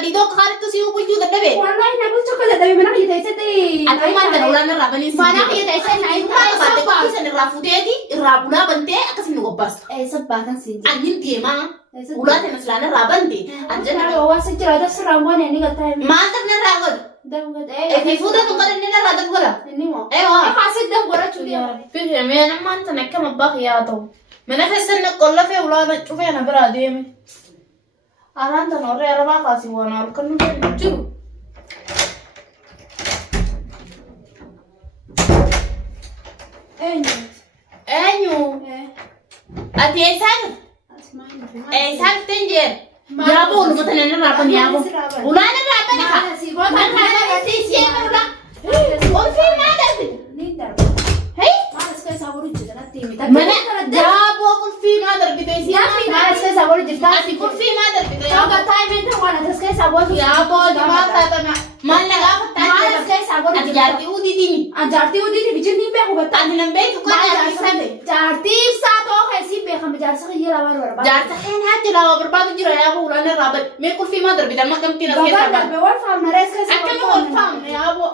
بديدو خالد تسيو بيجو دبي والله نقول شكله دبي من ناحية تيسدي أتوما أنت ولا نرابني ما ناحية تيسدي نايم ما بعد كيسن الرافوديتي الرابولا بنتي أكسم نقبض سبعة سنين أنين تيما ولا تنسلنا رابنتي أنجنا هو سجل هذا سرعان يعني قلتها ما تبنا رابد دم قد في فودا تقدر إننا رادت ولا إني أيوة حاسد دم ولا شو دي في أنا ما أنت نكمل بخياطه من أحس إن كل في أولاد تشوفي أنا براديمي أنا أنت نوري أربعة قاسي وانا أركن نجرو أنيو أتي إيسان إيسان تنجر يابو لمتنا نرابن يابو ولا نرابن ما نسي بوت أنا نسي ولا وفي ما دربي هي ما نسي سابوري جدا تيمي من يابو كل في ما دربي تيسي ما نسي سابوري جدا أتي كل في ما دربي Coba time itu mana terus kayak sabun يابو جماعة تاتا ما نلقى mana kayak sabun أتي جارتي ودي ديني jarti udah di bikin nimbe aku betul أتي نبي تكون jarti satu kayak sih be kamu jarti sekali lawan berapa جارتي حين هاتي لو برباد جرا يابو ولا نرابط ما يكون في ما دربي دم كم تينا bapak dah bewar faham mereka kayak أكمل والفهم يابو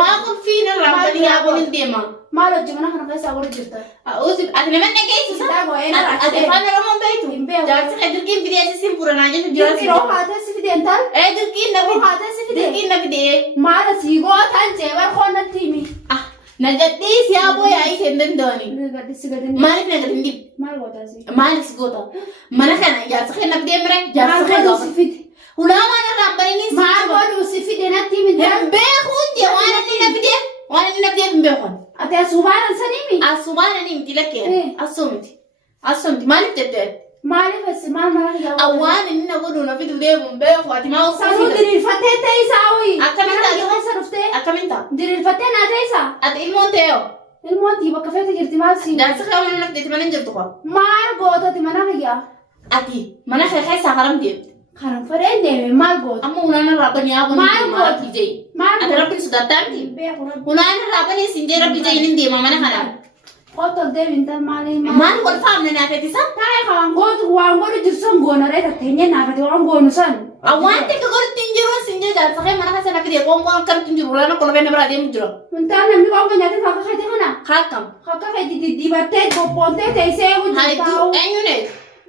ما يكون في نرابط يابو نديما malu gimana kan kayak sabun cerita أوزب أتي نمنا كيس kita gue enak أتي فانا رمان بيتو nimbe جارتي خدر كين بدي أساسين پورانا جيسو aku جارتي kira kata sih dental در كين نبي kata sih در كين نبي دي mana sih gua tan cewek kona timi نجديس يابو يا أي كندن دوني nggak disegedin ما نفنا كندي mal gua tadi ما نسقطه ما نخنا جارتي خنا بدي مرة جارتي mal gua خنا sifit ولا ما نرابطني mal gua sifit enak timi هم بيخون دي وانا نبدي وانا نبدي بيخون ate subaran sanimi الصباح أنا نمتي لك يعني أصمتي ما نبتدي mali bas mal malah ya أوان إن نقول نفيد وديه بمبيخ واتي ما sanu وصل diri fatete isawi Akkamenta ya sarufte أكملتا diri fatena isa أتإلمون تيو ilmoti bakafete jirti mal si دارس خير من نبتدي تمنين جرتوا mal gota ti mana ya أتي ما نخير خير سهرم دي karam farende mal gota أما ولا نرابني أبو ما ما أقول. تيجي mal أنا ربي سودات تامتي be aku ولا نرابني سنجي ربي جاي نندي ما نخنا kotor de winter mali ما نقول فاهم لنا في تسا tay kawan got wan got jirson gona re tatenya na kati wan gonu san أوان تكغور تنجرون سنجي دارس خير ما نخسر نبتدي قوم كم تنجرون ولا نقول بينا برادي مجرو muntar namni kawan kanyati kaka kati kana خاتم kaka kati di batte go ponte te se u هاي jitau تو أيوني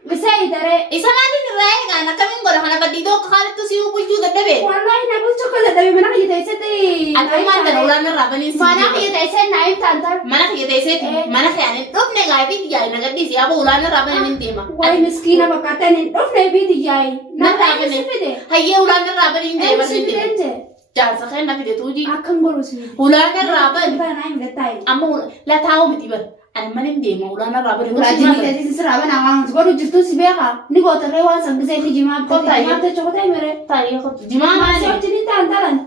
bisa idare إذا ما دين الرأي أنا كمين قول أنا بدي دوك خالد تسيو بيجو دبي wallahi na bul chocolate dari mana kita isete أتوما أنت ولا نرابني mana kita isete naik tantar mana khiyatayset mana khiyane dhufne gaafid yaay nagadis yaabo ulana rabana ninteema wai miskina bakatan of na bidi yai na rabane sifide hayye ulana rabana ninteema sifide ninteema jaar sakhen na fide tuji akan golu sifide ulana rabana ba na imda tai amma la tawo mitibar ana manin deema ulana rabana rajini da sisi siraba na wang golu jitu sibeka ni go tare wan sang gze ni jima ko tai ma te chokota mere tari ko jima ma ma so ne jini tantaran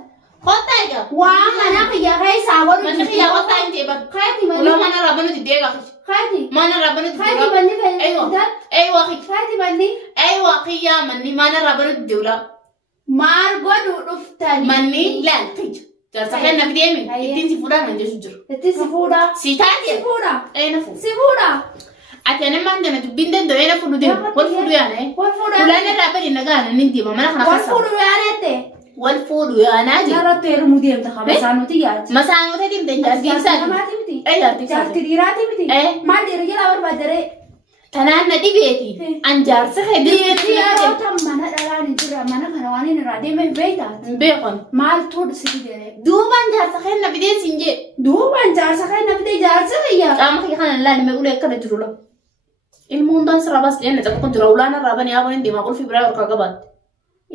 khota ga wa mana ka ya kai sawaru mana khiya wata inteeba khati mani ulana rabana tidega khati mana rabana khati tidega mani fa aywa aywa khati mani aywa khiya manni mana rabana tidega mar godu duftani manni lan tij jaar sakhen na fide mi itin si fuda nan jesu jur eti sifuda sitati sifuda ayna fu sifuda atene mandana tu binden do ena fudu de wal fudu yana wal fudu ulana rabani nagana ninti ma mana wal khana fudu yarete wal fudu yana ji yara teru mudiem ta kama sanu ti ya masano ta dim den jar gisa mati miti jar gisa jarti dirati miti Eh. mal dir gela war badare tanan na dibeti an jar sa ti hedi yaro tam mana dalani jira mana kana wani ni rade me beita be kon mal tod sigi dere duban jar sa khenna bide sinje du ban jar sa kai na bide jar sa ya am khi khana la me ule kada jurulo il mundan sra bas jenne ta kun jura ulana rabani abon di ma kul fibra ka gabat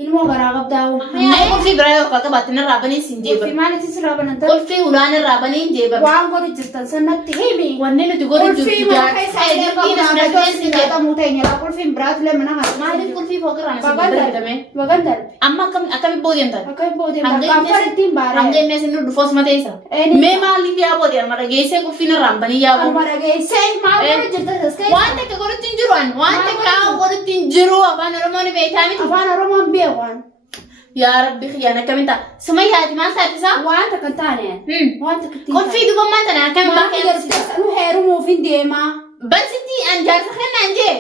ilmo garagab daw ay kul fibra ka gabat na rabani sinje bar fi mal ti sira bananta kul fi ulana rabani je bar wang goru jirtan sanat ti hemi wanne ne tu gori kul fi ma kai sa ay ide ka ina na na to sinje singa ta mutai ne la kul fi brat le mana ha Mari kul fi fogar ana sinje bagandal dame bagandal amma kam akami bodi anta akai bode Hanggang ba kampar tim bare Hangge ne sinu dufos mate isa Eni. me ma li ya bodi mara geise ku fina rambani ya bo almara ge sei ma goru jirtan skai wante ka gori tinjuruan wante ka gori tinjuru afana romani be tami afana roman bewan ya rabbi khiyana kamita sumaya di ma sa tisa wanta kantane wanta kati kul fi du bomma tana kam ba ma ya nu heru mo fin dema basiti anjar sa khananje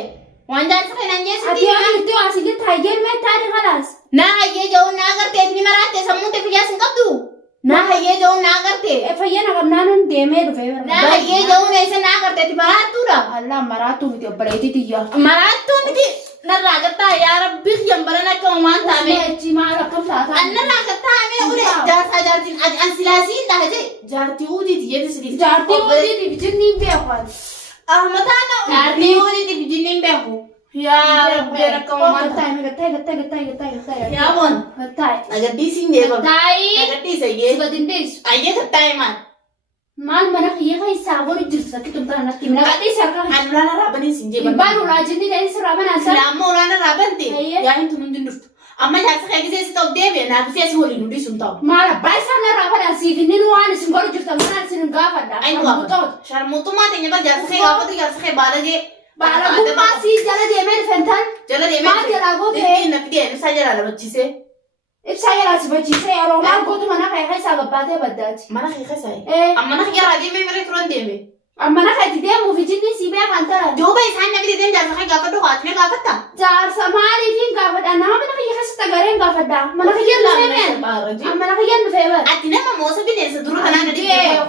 wanjar sa khananje ati siti ani tu asige tiger me tare khalas na ayye jo fayyana qabnaan deemee dhufee Na hayyee ga'uun eessa naa garteetti maraattuudha. Allah maraatu miti obboleetti tiyya. Maraattuu miti. Narraa gattaa yaa rabbi yambaran akka uumaan taame. Achi maal akkam taata? Annarraa gattaa mee ule jaarsaa jaartiin an silaasiin dhaha jee jaartii uutiiti jedhe sidiif. Jaartii uutiiti bijinni hin beekan. Mataan na jaartii uutiiti bijinni hin beeku. Yaa rabbi akka uumaan taame. Gattaa. Yaa boon. Gattaa. Nagaddiisiin deebi'a. Gattaa. Nagaddiisa iyyee. Sibatindeessu. Ayyee gattaa maal. Maal mana kiyya keessaa wali jirtu sakkitum tana natti himna. Gadhiisa akka. An ulaana raabanii siin jeeban. Ibbaan ulaajinni ta'in sirraa mana isaa. Silaammoo ulaana raabante. Yaa hin tunu hin dhuftu. Amma jaarsa kee gisee si ta'u deebi'e naaf isee si waliin hundii sun ta'u. Maal abbaa isaa narraa fadhaan siif inni nu waan isin godhu jirtan mana isin gaafadha. Ayi gaafadha. Sharmuutummaa teenya bara jaarsa kee gaafatu jaarsa kee baalagee. Baalagummaa si jala deemee dhufentan. Jala deemee. Maal jalaa gootee. Deemee na fidee ibsaa jalaa labachiisee. Ibsaa jalaa si bachiisee yeroo maal gootu mana kee keessaa gabbaatee baddaati. Mana kee keessaa. Amma na jalaa deemee miree turan deemee. Amma na kee deemuuf ijinni si beekan taran. Duuba isaan na fidee jaarsa kee gaafadhu haatine gaafatta. Jaarsa maaliifin gaafadha nama mana kiyya keessatti agareen gaafadha. Mana kiyya dhufee meen. Mana kiyya dhufee meen. Ati nama moosa bineensa dura kanaan na dhibee.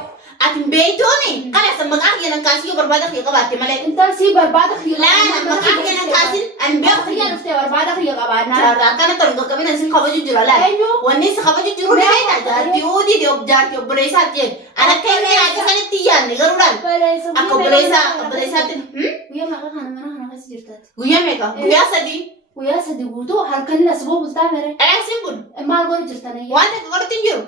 Ati beeytooni kana isa maqaa kiyya nan kaasii yoo barbaada kiyya qabaatte malee. Intal si barbaada kiyya. Laana maqaa kiyya nan kaasin ani beeku kiyya dhuftee barbaada kiyya qabaannaa. Jaarraa akkana tolu qaqqabina isin kabaju jira laala. Wanni isa kabaju jiru ni beektaa jaartii uudii jaartii obboleessaatti jedhe. Ani akka inni yaadu sanitti yaadne garuu laala. Akka obboleessaatti. Guyyaa meeqa kana mana kana keessa jirtaati? Guyyaa meeqa? Guyyaa sadii. Guyyaa sadii guutuu halkanii as boo bultaa mere. Sin bulu. Maal godhu jirtanii? Wanta godhatti hin jiru.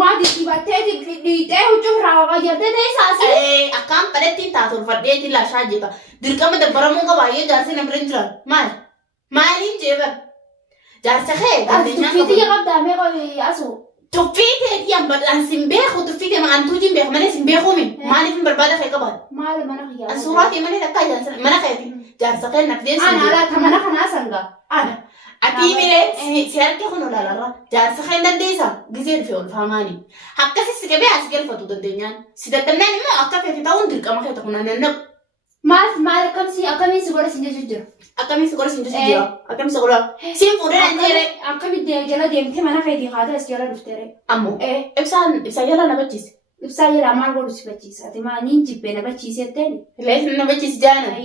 Waan dibattee dhiitee huccuu irraa qayyartee teessaasi. Akkaan fadhetti taatu ulfadheetti laashaa jeta. Dirqama dabbaramuu qabaayyee jaarsi namni hin jiran. Maal? Maaliin jeeban? Jaarsa kee galdeenyaa qabu. Tuffii qabdaa meeqa asu? Tuffii teetii an sin beeku tuffii tee maqaan tuujiin beeku malee sin beekuumi. Maaliif hin barbaada kee qabaadha? Maal mana kiyyaa? An suuraa kee malee takkaa jaarsa mana keeti. Jaarsa kee nafdeen sin beeku. Ana alaata mana kanaa sangaa. Ana. Ati miree si harkee kun olaalarra jaarsa kee dandeessa gisee dhufee ol faamaani. Akkasii si qabee as galfatu dandeenyaan. Si dadhabnaan immoo akka feete ta'uun dirqama kee ta'uu nannaqu. Maal akkamiin si godha sin jechuun jira? Akkamiin si godha sin jechuun jira? Akkamiin si godha? Siin fuudhee dhaan jeeree. Akkamiin jala deemtee mana keetii haata as jala dhufteere. Ammoo ibsaa jala na bachiise. Ibsaa jala maal godhu si bachiisa? Ati maaliin jibbee na bachiisetteen? Lees na bachiisi jaana.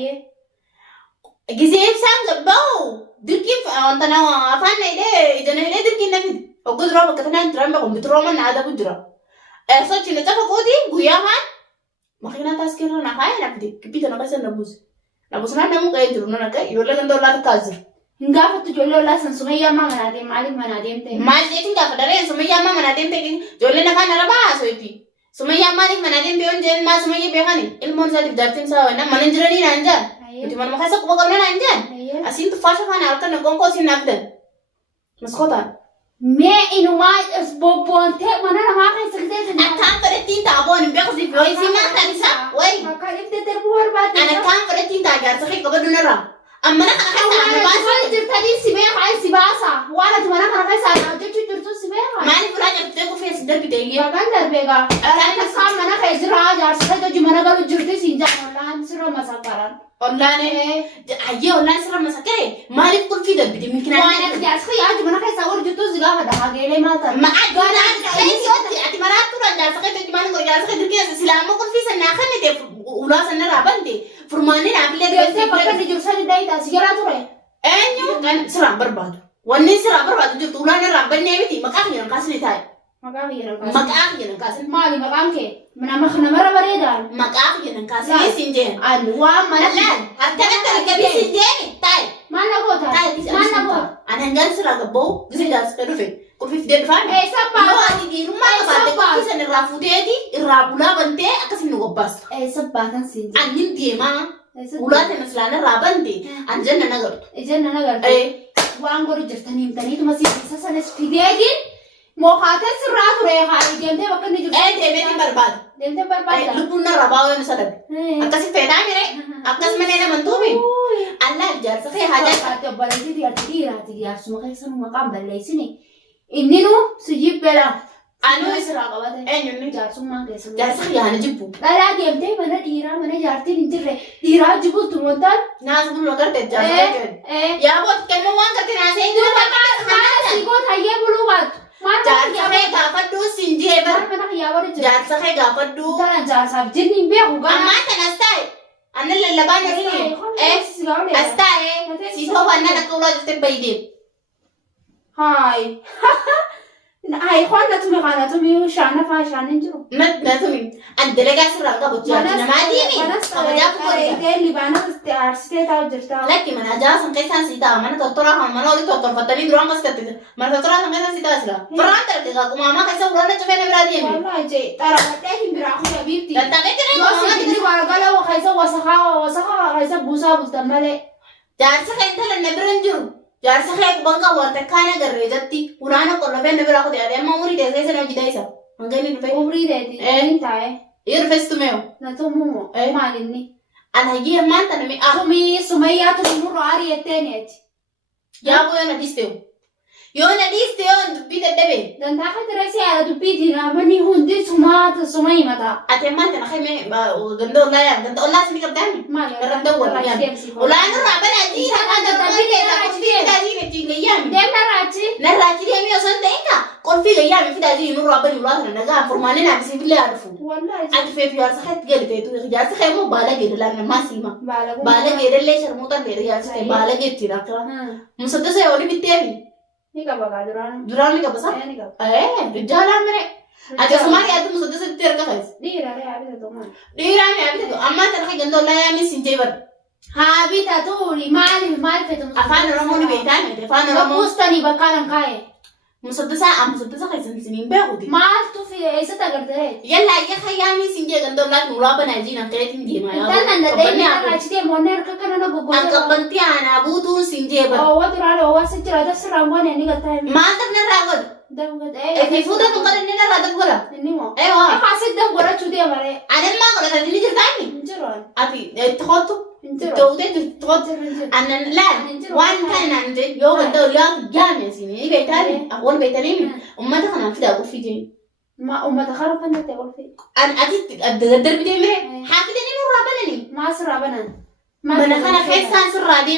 Gisee ibsaan gabba'u. Dirqiin wanta nama afaan hidhee ijana hidhee dirqiin na fide. Oggu duraa bakka tanaa hin jiran beeku bitiroo manna adabu jira. Sochi na cafa kooti guyyaa maan makiinaa taaskirra na haaya na fide kibbita na kasa na buuse. Na buuse naan namuu qa'ee jiru nana qa'e ijoollee ganda ollaa takkaa jiru. Hin gaafattu ijoollee ollaa san sumayyaa ammaa manaa deemte maaliif manaa deemte? Maal jeetiin gaafa daree sumayyaa ammaa manaa deemte ijoolleen afaan arabaa haasofti. Sumayyaa maaliif manaa deemte yoon jeen maa sumayyaa beekani ilmoon isaatiif jaartiin isaa waan mana jiranii naan jaan. Nuti mana makaasa quba qabna naan jaan. Asiin tuffaasha faana harkaan nagoon koosiin naaf dan. Maskootaan. Mee inumaa bobboontee mana namaa keessa gisee akkaan fudhattiin ta'a boon hin beeku siif yoo isin nyaatan isaa wayi. Akka ibdee darbuu barbaadde. An akkaan fudhattiin ta'a jaarsa kee qabadhu narraa. Ammana kana keessa ani baasa. Waan jirtanii si beekaa si baasa. Waan ati mana kana keessa hojjechuu jirtu si beekaa. Maaliif ulaa cabsitee kufee si darbite iyyee? Maqaan darbeegaa. Akkaan mana keessa jira jaarsa kee hojii mana galu jirti si jaalladhaan sirra masakaran. Ollaan ayyee ollaan sirra masakare maaliif kulfii darbite mikinaan. Waan ati jaarsa kee yaaju mana keessa wal jirtu si gaafa dhageelee maal ta'a? Ati maraattuu dha jaarsa kee hojii mana jaarsa kee dirqii silaamoo kulfii sannaa kan ni ta'e ulaa sannarraa bante furmaanni naafillee deemtee bakka inni jiru sadi da'itaa si jala ture. Eenyu kan siraan barbaadu. Wanni siraan barbaadu jirtu ulaan irraa bannee miti maqaa kiyyan kaasni taa'e. Maqaa kiyyan kaasni. Maali maqaan kee? Namarra bareedaan. Maqaa kiyyan kaasni siin jeen. Ani waan mana. Laan harkanatti argabii siin jeeni taa'e. Maal na goota? Maal na goota? Ani hangaan siraa gabba'u gisee jaarsa kee dhufe. Kulfii fidee dhufaani. Sabbaa. Yoo ati diinummaa qabaatte kulfii san irraa fuuteeti irraa bulaa bantee akkasiin nu gobbaasta. Sabbaatan siin jeen. Annin deemaa. Ulaa ta'e maslaan irraa bante an janna nagartu. Janna nagartu. Waan godhu jirtanii himtaniituma siisa sanas fideetiin mohaatee sirraa ture haali deemtee bakka inni jirtu. Deemeetiin barbaada. Deemtee barbaada. Lubbuun narraa baa'uu inni sadabe. Akkasi feetaa mire. Akkas malee nama tuumi. Allah jaarsa kee haa jaarsa. Ati obboleettii dhiiraati jaarsuma keessa nu maqaan balleessine. Inni nu si jibbeera. Anu israa qabate. Eenyuun jaarsummaan keessa. Jaarsa yaana jibbu. Dhalaa deemtee mana dhiiraa mana jaartiin hin jirre dhiiraa jibbuutu montaan. Naas bulu garte jaarsa kee. Yaa booti kennu waan garte naasee hin jiru bakka maal si goota hayyee buluu baatu. Jaarsa kee gaafadhuu siin jeebar. Mana kiyyaa warri jaarsa kee gaafadhu. Kana jaarsaaf jinni hin beeku gana. Ammaa kana as taa'e. Annan lallabaa jirti. As taa'e. Siitoo waan akka ulaa jirte baay'ee. Hai. Hai kwana tumi shana fa shana njiro. Natumi. An dalagaa sirraa qabu jaarti namaatiini. Kabajaa fuudhee. Geli bana arsite taa'u jirta. Lakki mana ajaa san keessaan si ta'a mana tortoraa kan mana olii tortorfatanii duraan kas gatte mana tortoraa san keessaan si ta'a sila. Firaan tarte kaa kumaamaa keessa fuudhanii cufee na biraa deemi. Wallahi jee xarabadhee hin biraa hunda biifti. Tattaqee jireen Yoo si wargala keessa wasakaa keessa buusaa bultan malee. jaarsa kee intala na bira hin jiru. Jaarsa kee kubanqa wanta kaana garree jatti uraana qollofee na biraa kutee adee amma umurii teessee sana hojii taa'isa. Hanga inni dhufee. Umrii deeti. Hin taa'e. Ii dhufee situmee Na tumumoo. Maalinni. Alhaji ammaan tana mi Sumayyaa tumi murro arii etteeneeti. yaabuu yoo na dhiisteewu. Yoo na dhiiste yoo dubbii dadhabee. Dantaa kan tirasii haala dubbiitiin namni hundi suma himataa. Ati ammaan tana kee ganda ollaa yaa ganda ollaa sini qabdaani. Maali? Irra dawwala yaami. Olaan irraa banaa jiira kan dadhabbii keessaa qolfii fidaa jiira ittiin gayyaami. Deemna raachi. Narraachi deemee osoo hin ta'in kaa qolfii gayyaami fidaa jiru nurraa bani ulaa kana nagaa furmaanii naamisiif illee haa dhufu. Wallahi. Ati feetu jaarsa keetti galiteetu jaarsa kee immoo baala geedalaa namaa siima. Baala geedallee sharmuutan ta'e jaarsa kee baala geettiin akkana. Musaddasa yoo ni bitteefi. Ni qaba kaa duraan. Duraan ni qaba saa? Ni qaba. Jaalaan mere. Ati asumaan yaadu musaddasa itti erga fayyisa. Dhiiraalee haa bitatu maali? Dhiiraan yaa bitatu ammaa tana kee ganda ollaa yaami siin jeebar. Haa bitatu maal fetu? Afaan Oromoo ni beektaa miti afaan Oromoo. Buustanii bakka kan kaa'e. Musaddasa keessan siin beekuti. Maaltu fi eessatti agartee? Yalla ayya yaami siin jee ganda ollaa nuuraa banaa jiin akka ittiin deemaa yaa. Intal nan dadhee raachitee moonnee harka kana na goggoote. Akka bantii aanaa buutuun siin jeebar. Oowwa duraan oowwa si jira dasirraan goone ni gataa. Maal dafna irraa godha? Efi fuuta kun qada inni irraa daf godha? Inni moo? Eewwa. Akkaasit daf godhachuu deemaree. Adammaa godhatanii ni jirtaani? Injiroon. Ati itti hoottu? Injiroon. Ta'utee jirti hoottu. Annan laal waan kanaan jee yoo ganda ollaa jaame siin ni beektaani? Wal beektanii ummata kanaan fidaa qofii jee. Uummata karaa kan ta'e qolfee. Ati daddarbitee miree haa fidanii nurraa bananii. Maas irraa banan. Mana kana keessaan sirraa